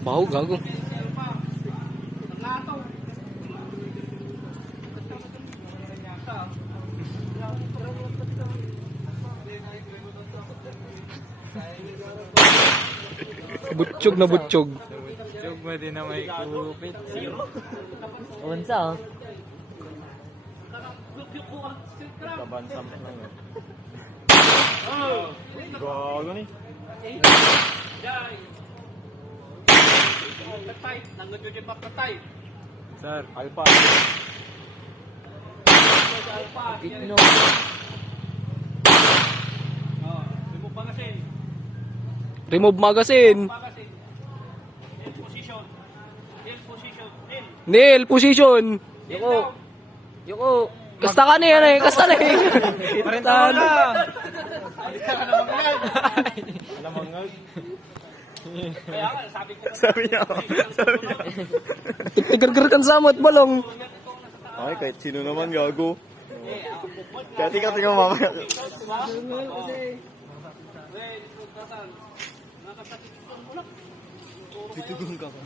Baho, gago. Butchog na butchog. Butchog ba din na may kupit? Unsa oh. Kabansam na lang eh. Gago ni. Sir, Alpha. Gitno. Remove magazine. Nail position. Yuko. Yuko. Kasta ka na yan eh. Kasta na eh. Parintahan na. Alamangag. Sabi niya. Tigar-gar kan samot balong. Ay, kahit sino naman gago. Kaya tingnan mamaya. Bitugon ka pa.